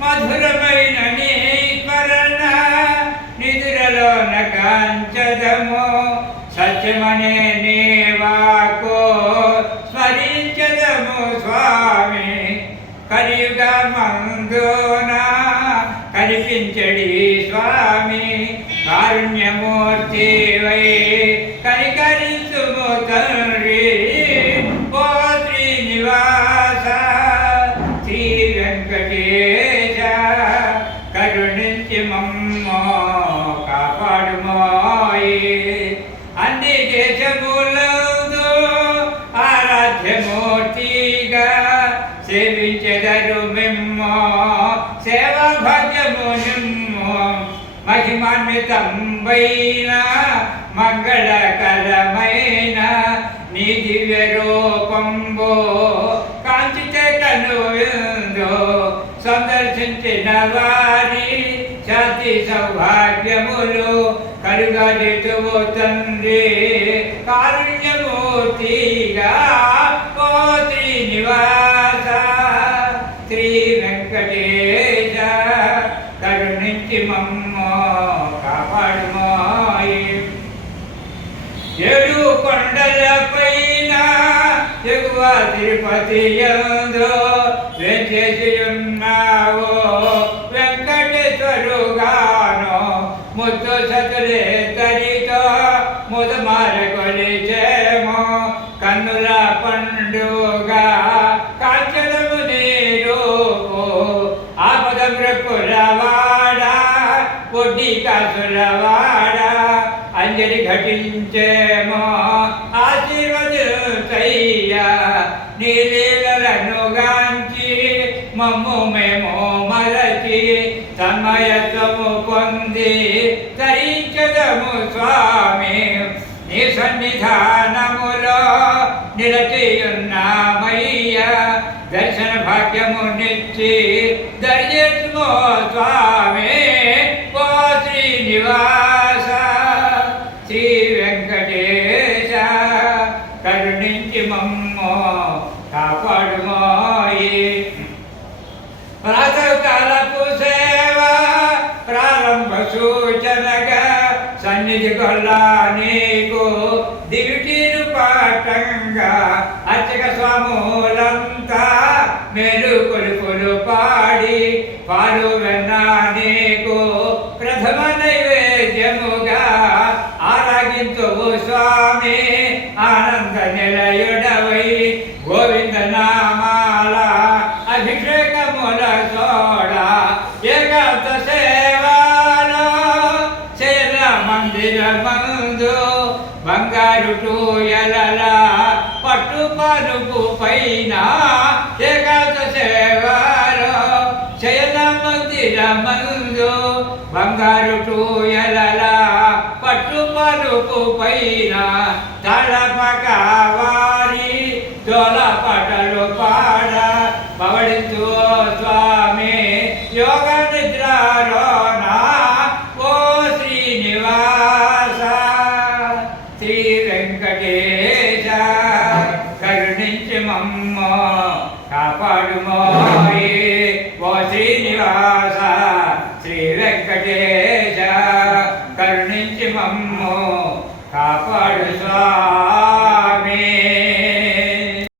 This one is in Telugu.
మధురమైన నీ స్మరణ నిదురలోన కాంచదము సత్యమనే నీ వాకు స్మరించదము స్వామి. కలియుగ మందున కనిపించడి స్వామి, కారుణ్యమూర్తి వై కనికరించుము తండ్రి. ఓ శ్రీనివాస శ్రీ వెంకటేశ కరుణించి మమ్మో కాపాడుమోయి. అన్ని దేశములందు ఆరాధ్యమూర్తిగా సేవించెదరు మిమ్మో, సేవా భాగ్యము నిమ్మో. మహిమాన్వితంబైన మంగళకరమైన నీ దివ్య రూపంబో కాంచితే కనువిందో. సందర్శించిన వారి శాంతి సౌభాగ్యములు కలుగజేతువు తండ్రి. కారుణ్యమూర్తిగా ఓ శ్రీనివాస శ్రీ వెంకటేశ కరుణించి మమ్మో కాపాడుమోయి. ఏడు కొండల పైన ఎగువ తిరుపతి యందు వేంచేసి ఉన్నావో వెంకటేశ్వరుగాను. ముద్దు సతులే తరితో ముదమార కొలిచేమో, కన్నుల పండుగ కాంచనము నీరూపు. ఆపద మృపులవాడ ఒడ్డి కాసులవాడ అంజలి ఘటించేమో ఆశీర్వదించయ్యా. నీ లీలలను గాంచి మమ్ము మేము మరచి తన్మయత్వము పొంది ధరించదము స్వామి. నీ సన్నిధానములో నిలచియున్నామయ్యా. దర్శన భాగ్యము నిచ్చి దర్శించుమో స్వామి. ఓ శ్రీనివాస శ్రీ వెంకటేశ కరుణించి మమ్మో కాపాడుమోయి. ప్రాతకాలపు సేవ ప్రారంభ సూచనగా సన్నిధి కొల్లా నీకు దివిటీరు పాఠంగా అర్చక స్వాములంతా మేలు కొలుపులు పాడి పాలు వెన్న నీకు ప్రథమ నైవేద్యముగా ఆరాగింతువు స్వామి. ఆనంద నిలయుడవై గోవింద నామాల అభిషేకముల సోడ ఏకాంత సేవలో శైల మందిర మందు బంగారు టూయలల పట్టు పరుపు పైన ఏకాంత సేవలో శైల మందిర మందు బంగారు టూయలల పట్టు పరుపు పైన తళపక వారి జోల పటలు పాడ పవడించు స్వామి. యోగ నిద్రలోన ఓ శ్రీనివాస శ్రీ వెంకటేశ కరుణించి మమ్మో కాపాడుమోయి. ఓ శ్రీనివాస శ్రీ వెంకటేశ కరుణించి మమ్మో కాపాడు స్వామి.